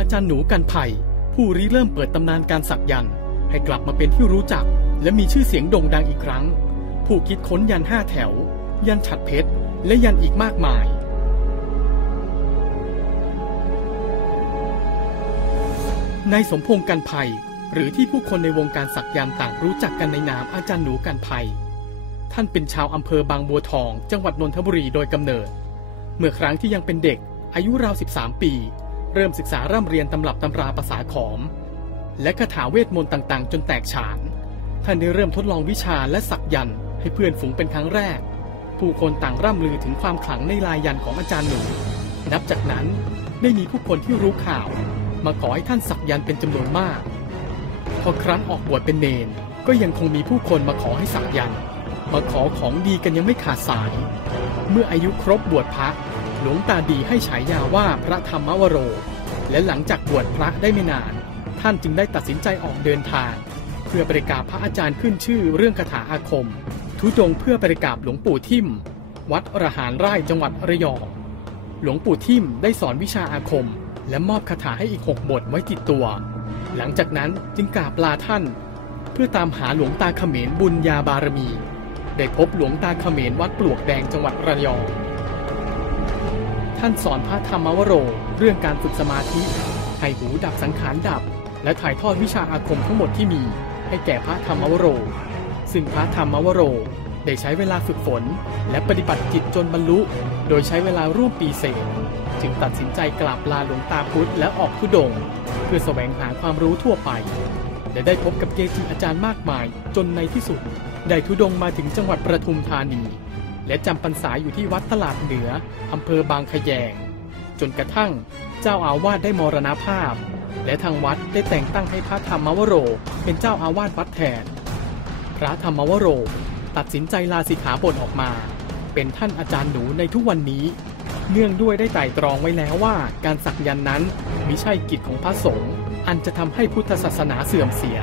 อาจารย์หนูกันไผ่ผู้ริเริ่มเปิดตำนานการสักยันต์ให้กลับมาเป็นที่รู้จัก และมีชื่อเสียงโด่งดังอีกครั้ง ผู้คิดค้นยันห้าแถว ยันฉัดเพชร และยันอีกมากมายในสมพงษ์กันภัย หรือที่ผู้คนในวงการสักยันต์ต่างรู้จักกันในนามอาจารย์หนูกันภัย ท่านเป็นชาวอำเภอบางบัวทอง จังหวัดนนทบุรีโดยกำเนิด เมื่อครั้งที่ยังเป็นเด็กอายุราว 13 ปี เริ่มศึกษาร่ำเรียนตำรับตำราภาษาขอม และคาถาเวทมนต์ต่างๆ จนแตกฉาน ท่านได้เริ่มทดลองวิชาและสักยันต์ให้เพื่อนฝูงเป็นครั้งแรก ผู้คนต่างร่ำลือถึงความขลังในลายยันต์ของอาจารย์หนูนับจากนั้นได้มีผู้คนที่รู้ข่าว มาขอให้ท่านสักยันต์เป็นจำนวนมาก พอครั้นออกบวชเป็นเนนก็ยังคงมีผู้คนมาขอให้สักยันต์มาขอของดีกันยังไม่ขาดสาย เมื่ออายุครบบวชพระ หลวงตาดีให้ฉายาว่าพระธรรมวโร และหลังจากบวชพระได้ไม่นาน ท่านจึงได้ตัดสินใจออกเดินทาง เพื่อไปกราบพระอาจารย์ขึ้นชื่อเรื่องคาถาอาคม ทุดงเพื่อไปกราบหลวงปู่ทิม วัดระหารไร่จังหวัดระยอง หลวงปู่ทิมได้สอนวิชาอาคม และมอบคาถาให้อีกหกบทไว้ติดตัว หลังจากนั้นจึงกราบลาท่าน เพื่อตามหาหลวงตาเขมรบุญญาบารมี ได้พบหลวงตาเขมรวัดปลวกแดงจังหวัดระยอง ท่านสอนพระธรรมวโร เรื่องการฝึกสมาธิให้หูดับสังขารดับ และถ่ายทอดวิชาอาคมทั้งหมดที่มี ให้แก่พระธรรมวโร ซึ่งพระธรรมวโรได้ใช้เวลาฝึกฝน และปฏิบัติจิตจนบรรลุ โดยใช้เวลาร่วมปีเศษ จึงตัดสินใจกราบลาหลวงตาพุธและออกทุดง เพื่อแสวงหาความรู้ทั่วไป และได้พบกับเกจิอาจารย์มากมาย จนในที่สุด ได้ทุดงมาถึงจังหวัดประทุมธานี และจำพรรษาอยู่ที่วัดตลาดเหนืออำเภอบางขยง จนกระทั่งเจ้าอาวาสได้มรณภาพ และทางวัดได้แต่งตั้งให้พระธรรมวโร เป็นเจ้าอาวาสวัดแทน พระธรรมวโร ตัดสินใจลาสิกขาบทออกมา เป็นท่านอาจารย์หนูในทุกวันนี้ เนื่องด้วยได้ไต่ตรองไว้แล้วว่าการสักยันต์นั้นมิใช่กิจของพระสงฆ์อันจะทำให้พุทธศาสนาเสื่อมเสีย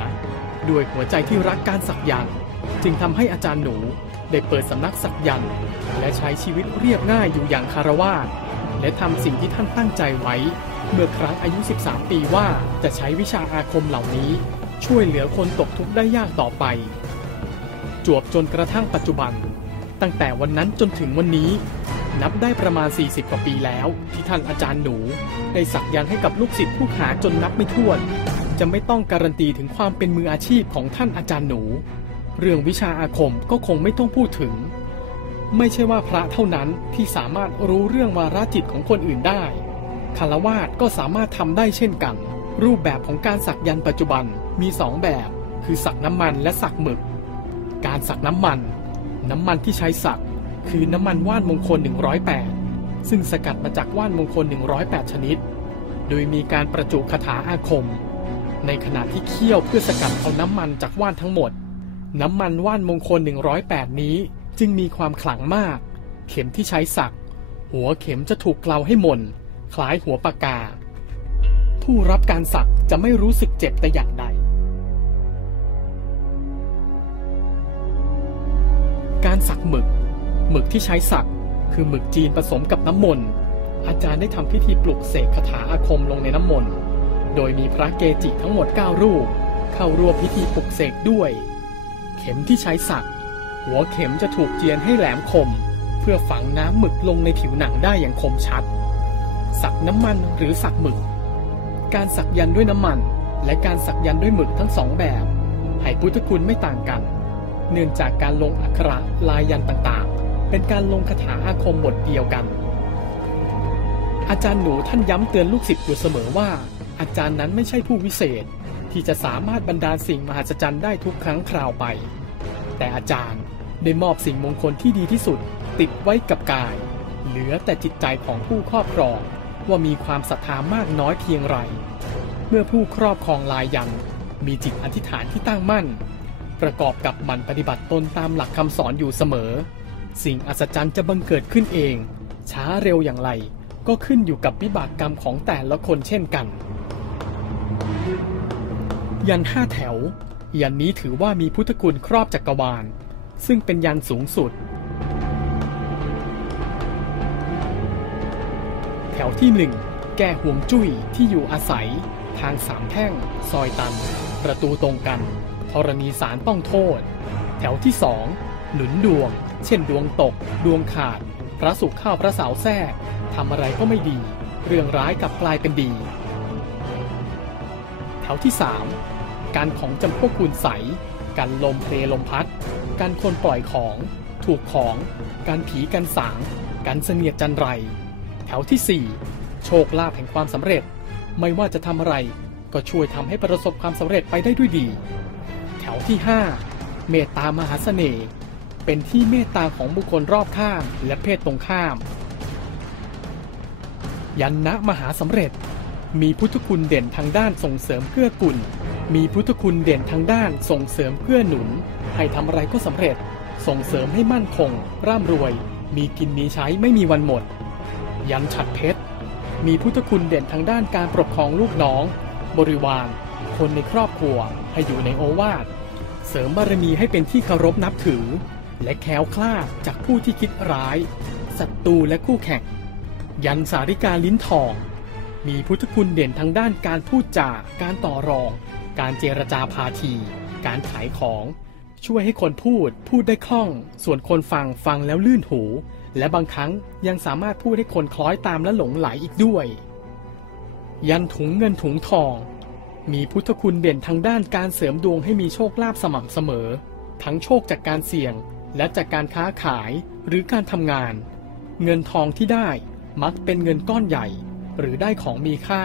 ด้วยหัวใจที่รักการสักยันต์จึงทำให้อาจารย์หนู ได้เปิดสำนักสักยันต์และใช้ชีวิตเรียบง่ายอยู่อย่างคารวะและทำสิ่งที่ท่านตั้งใจไว้ เมื่อครั้งอายุ 13 ปีว่าจะใช้วิชาอาคมเหล่านี้ ช่วยเหลือคนตกทุกข์ได้ยากต่อไป จวบจนกระทั่งปัจจุบัน ตั้งแต่วันนั้นจนถึงวันนี้ นับได้ประมาณ 40 กว่าปีแล้ว ที่ท่านอาจารย์หนู ได้สักยันต์ให้กับลูกศิษย์ผู้หาจนนับไม่ถ้วน จะไม่ต้องการันตีถึงความเป็นมืออาชีพของท่านอาจารย์หนู เรื่องวิชาอาคมก็คงไม่ต้องพูดถึง ไม่ใช่ว่าพระเท่านั้นที่สามารถรู้เรื่องวาระจิตของคนอื่นได้คารวาสก็สามารถทำได้เช่นกัน รูปแบบของการสักยันปัจจุบันมีสองแบบ คือสักน้ำมันและสักหมึก การสักน้ำมัน น้ำมันที่ใช้สักคือน้ำมันว่านมงคล 108 ซึ่งสกัดมาจากว่านมงคล 108 ชนิด โดยมีการประจุคาถาอาคม ในขณะที่เคี่ยวเพื่อสกัดเอาน้ำมันจากว่านทั้งหมด น้ำมันว่านมงคล 108 นี้จึงมีความขลังมาก เข็มที่ใช้สัก หัวเข็มจะถูกเกลาให้หม่น คล้ายหัวปากกา ผู้รับการสักจะไม่รู้สึกเจ็บแต่อย่างใด การสักหมึก หมึกที่ใช้สักคือหมึกจีนผสมกับน้ำมนต์อาจารย์ได้ทำพิธีปลุกเสกคาถาอาคมลงในน้ำมนต์ โดยมีพระเกจิทั้งหมด 9 รูป เข้าร่วมพิธีปลุกเสกด้วย ข็มที่ใช้สัก หัวเข็มจะถูกเจียนให้แหลมคม เพื่อฝังน้ำหมึกลงในผิวหนังได้อย่างคมชัด สักน้ำมันหรือสักหมึก การสักยันด้วยน้ำมัน และการสักยันด้วยหมึกทั้งสองแบบให้พุทธคุณไม่ต่างกัน เนื่องจากการลงอักขระลายยันต์ต่างๆ เป็นการลงคาถาอาคมบทเดียวกัน อาจารย์หนูท่านย้ำเตือนลูกศิษย์อยู่เสมอว่า อาจารย์นั้นไม่ใช่ผู้วิเศษที่จะสามารถบรรดาลสิ่งมหัศจรรย์ได้ทุกครั้งคราวไป แต่อาจารย์ได้มอบสิ่งมงคลที่ดีที่สุด ติดไว้กับกาย เหลือแต่จิตใจของผู้ครอบครองว่ามีความศรัทธามากน้อยเพียงไร เมื่อผู้ครอบครองลายยันมีจิตอธิษฐานที่ตั้งมั่น ประกอบกับมันปฏิบัติตนตามหลักคำสอนอยู่เสมอ สิ่งอัศจรรย์จะบังเกิดขึ้นเอง ช้าเร็วอย่างไร ก็ขึ้นอยู่กับวิบากกรรมของแต่ละคนเช่นกัน ยันห้าแถว ยันนี้ถือว่ามีพุทธคุณครอบจักรวาล ซึ่งเป็นยันสูงสุด แถวที่หนึ่งแก้ห่วงจุ้ยที่อยู่อาศัย ทางสามแท่ง ซอยตัน ประตูตรงกันธรณีสารต้องโทษ แถวที่สองหนุนดวง เช่นดวงตก ดวงขาด พระสุขข้าวพระสาวแทรกทำอะไรก็ไม่ดี เรื่องร้ายกลับกลายเป็นดี แถวที่3 การของจำพวกคุณใส การลมเพลลมพัด การคนปล่อยของ ถูกของ การผีกันสาง การเสนียดจันไร แถวที่ 4 โชคลาภแห่งความสำเร็จ ไม่ว่าจะทำอะไร ก็ช่วยทำให้ประสบความสำเร็จไปได้ด้วยดี แถวที่ 5 เมตตามหาเสน่ห์ เป็นที่เมตตาของบุคคลรอบข้างและเพศตรงข้าม ยันนะมหาสำเร็จ มีพุทธคุณเด่นทางด้านส่งเสริมเกื้อกูลมีพุทธคุณเด่นทางด้านส่งเสริมเกื้อหนุน ให้ทำอะไรก็สำเร็จ ส่งเสริมให้มั่นคง ร่ำรวย มีกินมีใช้ไม่มีวันหมด ยันฉัดเพชร มีพุทธคุณเด่นทางด้านการปกครองลูกน้อง บริวาร คนในครอบครัว ให้อยู่ในโอวาท เสริมบารมีให้เป็นที่เคารพนับถือ และแคล้วคลาดจากผู้ที่คิดร้าย ศัตรูและคู่แข่ง ยันสาริกาลิ้นทอง มีพุทธคุณเด่นทางด้านการพูดจาการต่อรอง การเจรจาพาที การขายของ ช่วยให้คนพูดพูดได้คล่อง ส่วนคนฟังฟังแล้วลื่นหู และบางครั้งยังสามารถพูดให้คนคล้อยตามและหลงไหลอีกด้วย ยันถุงเงินถุงทอง มีพุทธคุณเด่นทางด้านการเสริมดวงให้มีโชคลาภสม่ำเสมอ ทั้งโชคจากการเสี่ยง และจากการค้าขายหรือการทำงาน เงินทองที่ได้มักเป็นเงินก้อนใหญ่ หรือได้ของมีค่า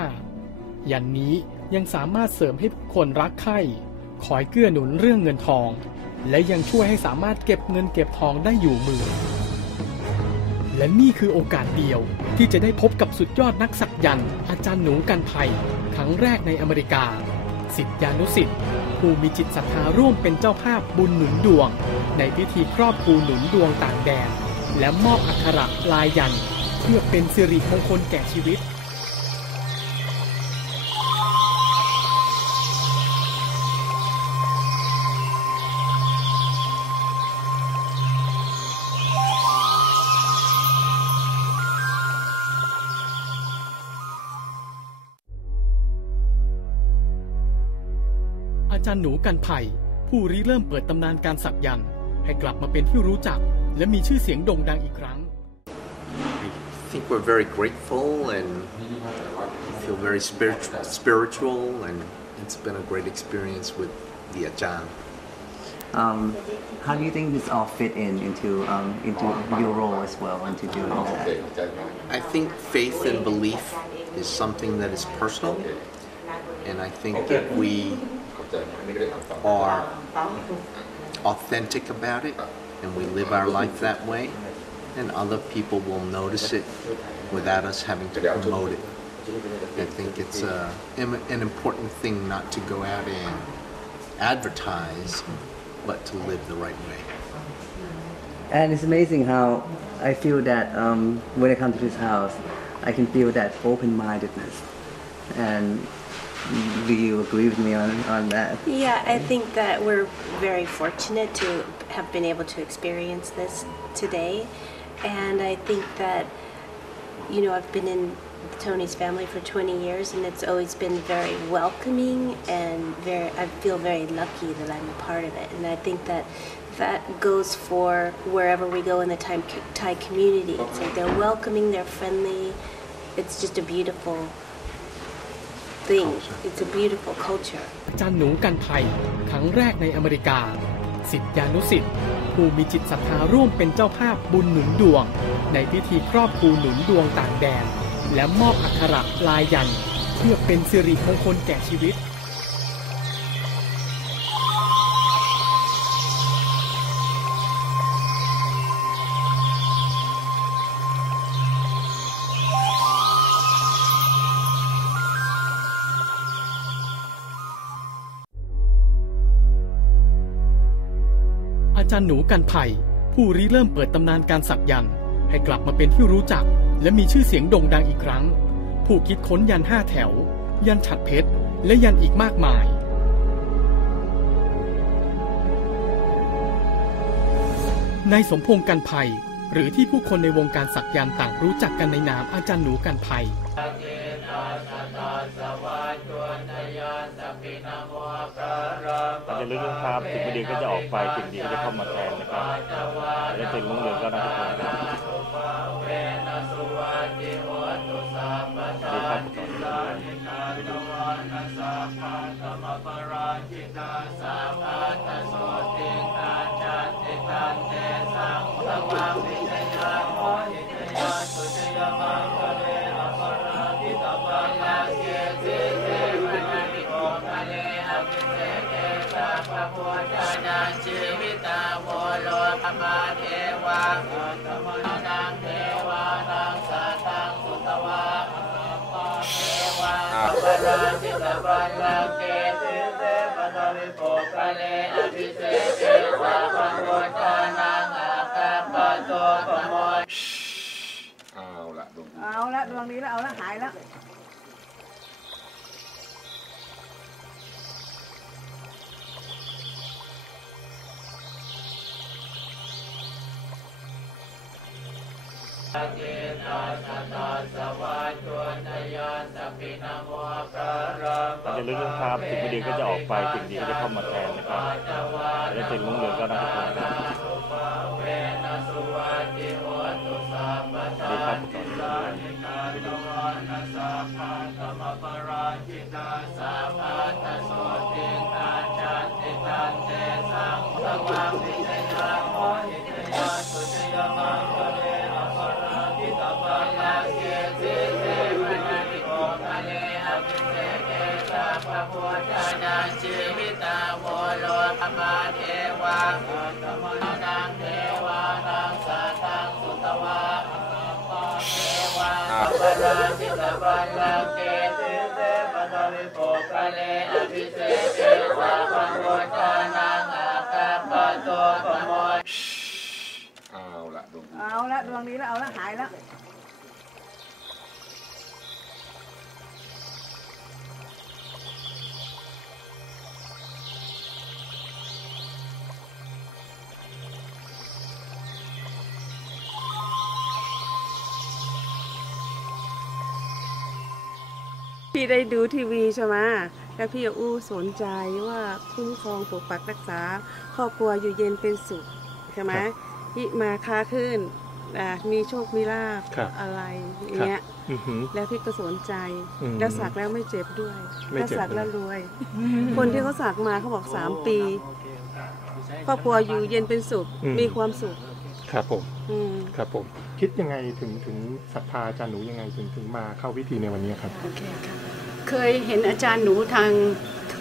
ยันนี้ยังสามารถเสริมให้ผู้คนรักใคร่คอยเกื้อหนุนเรื่องเงินทอง และยังช่วยให้สามารถเก็บเงินเก็บทองได้อยู่มือ และนี่คือโอกาสเดียวที่จะได้พบกับสุดยอดนักสักยันต์อาจารย์หนูกันภัยครั้งแรกในอเมริกา สิทธิานุสิทธิ์ผู้มีจิตศรัทธาร่วมเป็นเจ้าภาพบุญหนุนดวง ในพิธีครอบครูหนุนดวงต่างแดนและมอบอักขระลายยัน เพื่อเป็นสิริมงคลแก่ชีวิต หนูกันไผ่ผู้ริเริ่มเปิดตำนานการสักยันต์ให้กลับมาเป็นที่รู้จัก และมีชื่อเสียงโด่งดังอีกครั้ง I think we're very grateful and feel very spiritual, spiritual, and it's been a great experience with the Ajahn. Um, how do you think this all fit in into um, into your role as well into doing all that? I think faith and belief is something that is personal, and I think if we are authentic about it and we live our life that way, then other people will notice it without us having to promote it. I think it's uh, an important thing not to go out and advertise, but to live the right way. And it's amazing how I feel that um, when I come to this house, I can feel that open-mindedness. And do you agree with me on, on that? Yeah, I think that we're very fortunate to have been able to experience this today. And I think that, you know, I've been in Tony's family for 20 years and it's always been very welcoming and very, I feel very lucky that I'm a part of it. And I think that that goes for wherever we go in the Thai, community. It's like they're welcoming, they're friendly. It's just a beautiful thing. It's a beautiful culture. อาจารย์หนูกันภัยครั้งแรกในอเมริกา สิทธิานุสิทธิ์ผู้มีจิตศรัทธาร่วมเป็นเจ้าภาพบุญหนุนดวง ในพิธีครอบครูหนุนดวงต่างแดน และมอบอักขระลายยัน เพื่อเป็นสิริมงคลแก่ชีวิต จารย์หนูกันไผ่ผู้ริเริ่มเปิดตำนานการสักยันต์ให้กลับมาเป็นที่รู้จัก และมีชื่อเสียงโด่งดังอีกครั้ง ผู้คิดค้นยันห้าแถว ยันฉัดเพชร และยันอีกมากมายนายสมพงษ์กันภัย หรือที่ผู้คนในวงการสักยันต์ต่างรู้จักกันในนามอาจารย์หนูกันภัย อาจจะเรื่องครับสิ่งไม่ดีก็จะออกไปสิ่งดีก็จะเข้ามาแทนนะครับและสิ่งรุ่งเรืองก็น่าจะเกิดขึ้นสวัสดีครับ ปราชิตบัลลังเกติเตปะตวิโปกะเลอภิเศษเทวาปะโวจานังอาคาปะโตปะโมเอาละดวงเอาละดวงนี้แล้วเอาละหายแล้ว อาจจะเรื่องครับสิ่งไม่ดีก็จะออกไปสิ่งดีก็จะเข้ามาแทนนะครับและสิ่งรุ่งเรืองก็น่าจะเกิดขึ้นสวัส ดีครับชีวิตาโวโลภมาเทวาตมนังเทวานังสัตังสุตวาเทวาปราชิตบัลลังเกติเตปตวิโปกะเลอภิเศษเทวาปะโวจานังอาคาปโตปโมเอาละดวงเอาละดวงนี้แล้วเอาละหายแล้ว พี่ได้ดูทีวีใช่ไหมแล้วพี่อู้สนใจว่าคุ้มครองปกปักรักษา ครอบครัวอยู่เย็นเป็นสุขใช่ไหมพี่มาค้าขึ้นอ่ามีโชคมีลาภครับอะไรอย่างเงี้ยอือหือแล้วพี่ก็สนใจอืมแล้วสักแล้วไม่เจ็บด้วยไม่แล้วเจ็บสักแล้วเลยรวย คนที่เขาสักมาเขาบอกสามปีครอบครัวอยู่เย็นเป็นสุขมีความสุข ครับผมอืมครับผม คิดยังไงถึงถึงศรัทธาอาจารย์หนูยังไงถึงถึงมาเข้าพิธีในวันนี้ครับ โอเคค่ะเคยเห็นอาจารย์หนูทาง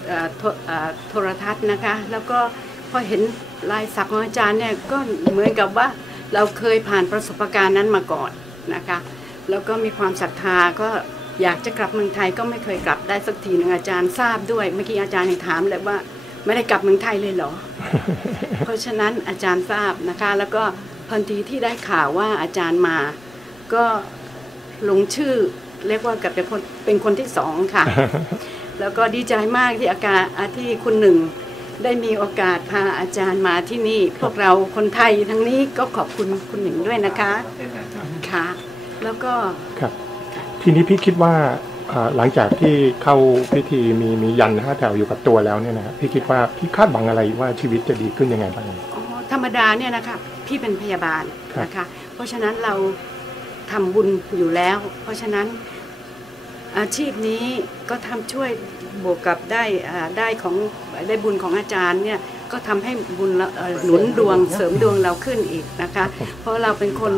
เอ่อโทเอ่อโทรทัศน์นะคะ แล้วก็พอเห็นลายสักของอาจารย์เนี่ยก็เหมือนกับว่าเราเคยผ่านประสบการณ์นั้นมาก่อนนะคะ แล้วก็มีความศรัทธาก็อยากจะกลับเมืองไทยก็ไม่เคยกลับได้สักทีหนึงอาจารย์ทราบด้วยเมื่อกี้อาจารย์ยังถามเลยว่า ไม่ได้กลับเมืองไทยเลยเหรอ เพราะฉะนั้นอาจารย์ทราบนะคะ แล้วก็ ทันทีที่ได้ข่าวว่าอาจารย์มา ก็ลงชื่อเรียกว่ากับเป็นคนเป็นคนที่สองค่ะ แล้วก็ดีใจมากที่อาการที่คุณหนึ่งได้มีโอกาสพาอาจารย์มาที่นี่ พวกเราคนไทยทั้งนี้ก็ขอบคุณคุณหนึ่งด้วยนะคะค่ะแล้วก็ครับทีนี้พี่คิดว่าหลังจากที่เข้าพิธีมีมียันห้าแถวอยู่กับตัวแล้วเนี่ยนะพี่คิดว่าพี่คาดหวังอะไรว่าชีวิตจะดีขึ้นยังไงบ้างอ๋อ ธรรมดาเนี่ยนะคะพี่เป็นพยาบาลครับนะคะ เพราะฉะนั้นเราทำบุญอยู่แล้ว เพราะฉะนั้นอาชีพนี้ก็ทำช่วยบวกกับได้อ่าได้ของได้บุญของอาจารย์เนี่ยก็ทำให้บุญเราเอ่อหนุนดวงเสริมดวงเราขึ้นอีกนะคะ เพราะเราเป็นคน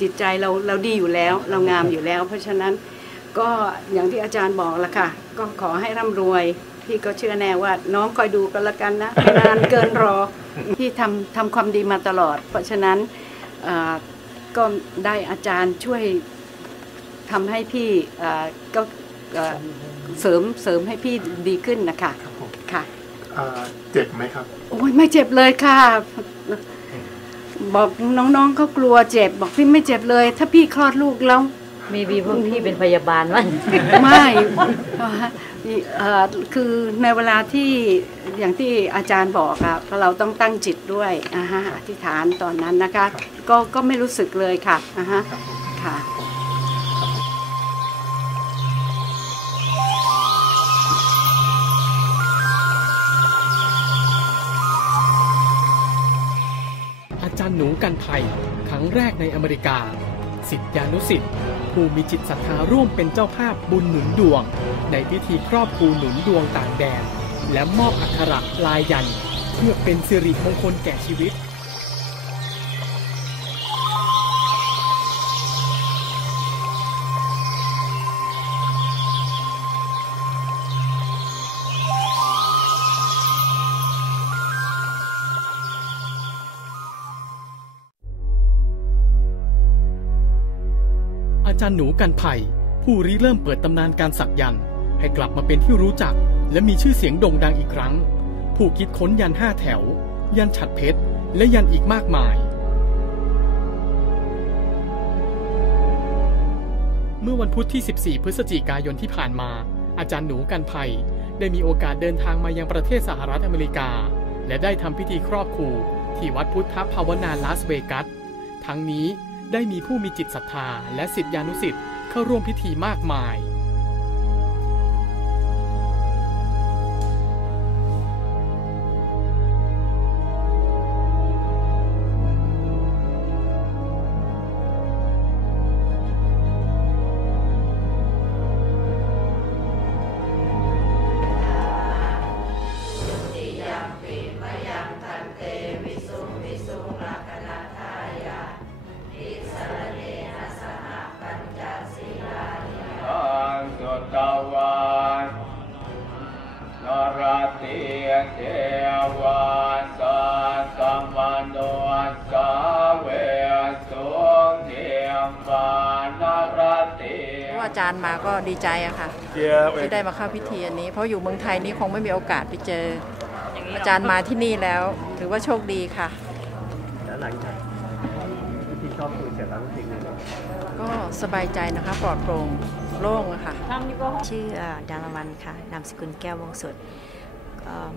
จิตใจเราเราดีอยู่แล้ว เรางามอยู่แล้ว เพราะฉะนั้นก็อย่างที่อาจารย์บอกละค่ะ ก็ขอให้ร่ำรวย พี่ก็เชื่อแน่ว่า น้องคอยดูกันละกันนะไม่นานเกินรอพี่ทำทำความดีมาตลอด เพราะฉะนั้นเอ่อก็ได้อาจารย์ช่วยทำให้พี่เอ่อก็เอ่อเสริมเสริมให้พี่ดีขึ้นนะคะค่ะอ่าเจ็บไหมครับ โอ้ยไม่เจ็บเลยค่ะ บอกน้องๆเขากลัวเจ็บ บอกพี่ไม่เจ็บเลย ถ้าพี่คลอดลูกแล้วมีบีพวกพี่เป็นพยาบาลมั้งไม่เอ่อ คือในเวลาที่อย่างที่อาจารย์บอกอะเราต้องตั้งจิตด้วยอ่าฮะอธิษฐานตอนนั้นนะคะ ก็ก็ไม่รู้สึกเลยค่ะอ่าฮะค่ะอาจารย์หนูกันภัยครั้งแรกในอเมริกา สิทธิานุสิทธิ์ผู้มีจิตศรัทธาร่วมเป็นเจ้าภาพบุญหนุนดวง ในพิธีครอบครูหนุนดวงต่างแดน และมอบอักขระลายยัน เพื่อเป็นสิริมงคลแก่ชีวิต อาจารย์หนูกันไผ่ผู้ริเริ่มเปิดตำนานการสักยันต์ให้กลับมาเป็นที่รู้จัก และมีชื่อเสียงโด่งดังอีกครั้ง ผู้คิดค้นยันห้าแถว ยันฉัดเพชร และยันอีกมากมาย เมื่อวันพุธที่ 14 พฤศจิกายนที่ผ่านมา อาจารย์หนูกันไผ่ได้มีโอกาสเดินทางมายังประเทศสหรัฐอเมริกา และได้ทำพิธีครอบครูที่วัดพุทธภาวนาลาสเวกัส ทั้งนี้ ได้มีผู้มีจิตศรัทธาและสิทธิานุสิทธิ์เข้าร่วมพิธีมากมาย ที่ได้มาเข้าพิธีอันนี้ เพราะอยู่เมืองไทยนี่คงไม่มีโอกาสไปเจอ อาจารย์มาที่นี่แล้วถือว่าโชคดีค่ะแล้วหลังจากพิธีครอบครูเสร็จแล้วรู้สึกยังไงบ้างก็สบายใจนะคะปลอดโปร่งโล่งอะค่ะชื่อเอ่อดารวันค่ะนามสกุลแก้ววงสดเอิ่ม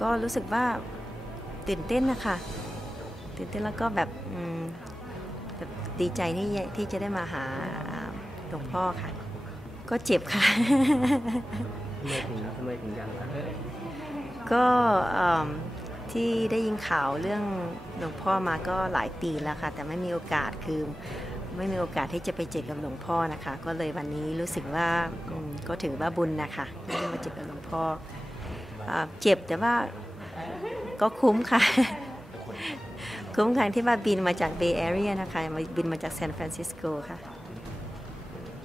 ก็รู้สึกว่าตื่นเต้นนะคะตื่นเต้นแล้วก็แบบอืมแบบดีใจที่ที่จะได้มาหาอ่าหลวงพ่อค่ะ ก็เจ็บค่ะ ทำไมถึงทำไมถึงยังล่ะก็เอิ่มที่ได้ยินข่าวเรื่องหลวงพ่อมาก็หลายปีแล้วค่ะ แต่ไม่มีโอกาสคือไม่มีโอกาสที่จะไปเจอกับหลวงพ่อนะคะ ก็เลยวันนี้รู้สึกว่าอืมก็ถือว่าบุญนะคะที่ได้มาเจอกับหลวงพ่ออ่าเจ็บแต่ว่าก็คุ้มค่ะ คุ้มค่ะที่ว่าบินมาจากเบย์แอเรียนะคะมาบินมาจากซานฟรานซิสโกค่ะ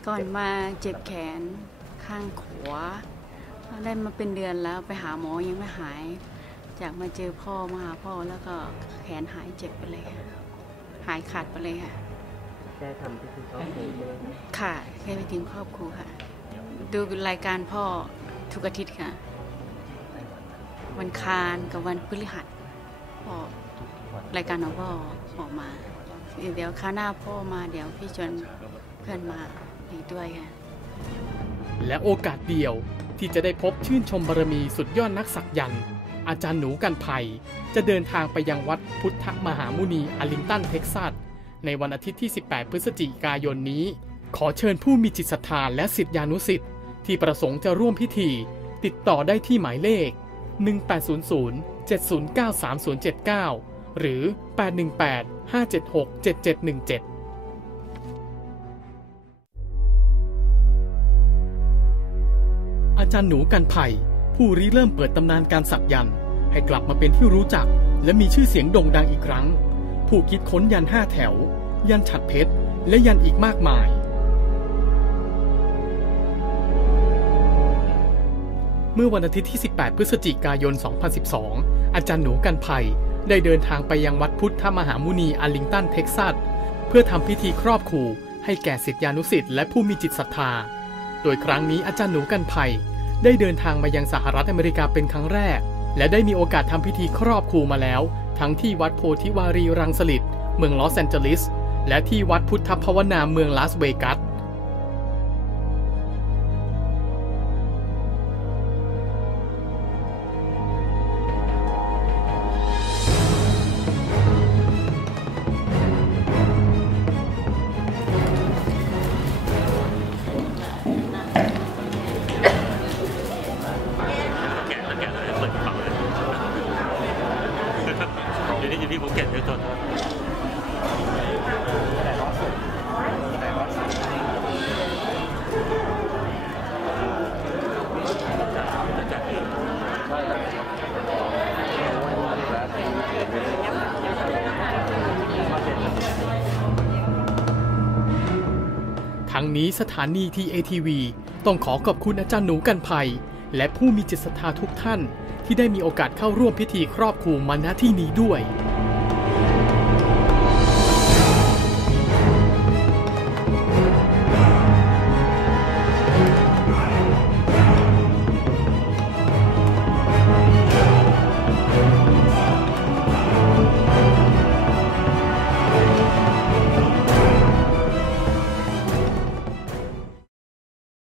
ก่อนมาเจ็บแขนข้างขวาได้มาเป็นเดือนแล้วไปหาหมอยังไม่หาย จากมาเจอพ่อมาหาพ่อแล้วก็แขนหายเจ็บไปเลยค่ะหายขาดไปเลยค่ะได้ทำพิธีครอบครูใช่ไหมค่ะแค่ไปถึงครอบครูค่ะ ดูรายการพ่อทุกอาทิตย์ค่ะ วันคารกับวันพฤหัสพ่อรายการของพ่อออกมา เดี๋ยวคราวหน้าพ่อมาเดี๋ยวพี่ชวนเพื่อนมา อีด้วยค่ะ และโอกาสเดียวที่จะได้พบชื่นชมบารมีสุดยอดนักสักยันต์อาจารย์หนูกันภัย จะเดินทางไปยังวัดพุทธมหามุนีอาริงตันเท็กซัส ในวันอาทิตย์ที่ 18 พฤศจิกายนนี้ ขอเชิญผู้มีจิตศรัทธาและสิทธิานุสิทธิ์ที่ประสงค์จะร่วมพิธี ติดต่อได้ที่หมายเลข 1800 709 3079 หรือ 818 576 7717 อาจารย์หนูกันไผ่ผู้ริเริ่มเปิดตำนานการสักยันต์ให้กลับมาเป็นที่รู้จัก และมีชื่อเสียงโด่งดังอีกครั้ง ผู้คิดค้นยันห้าแถว ยันฉัดเพชร และยันอีกมากมาย เมื่อวันอาทิตย์ที่ 18 พฤศจิกายน 2012 อาจารย์หนูกันไผ่ได้เดินทางไปยังวัดพุทธมหามุนีอาร์ลิงตันเท็กซัสเพื่อทำพิธีครอบครูให้แก่ศิษยานุศิษย์และผู้มีจิตศรัทธา โดยครั้งนี้อาจารย์หนูกันไผ่ ได้เดินทางมายังสหรัฐอเมริกาเป็นครั้งแรก และได้มีโอกาสทำพิธีครอบครูมาแล้ว ทั้งที่วัดโพธิวารีรังสฤษเมืองลอสแอนเจลิส และที่วัดพุทธภาวนาเมืองลาสเวกัส นี้สถานีทีเอทีวีต้องขอขอบคุณอาจารย์หนูกันภัย และผู้มีจิตศรัทธาทุกท่าน ที่ได้มีโอกาสเข้าร่วมพิธีครอบครูมาณที่นี้ด้วย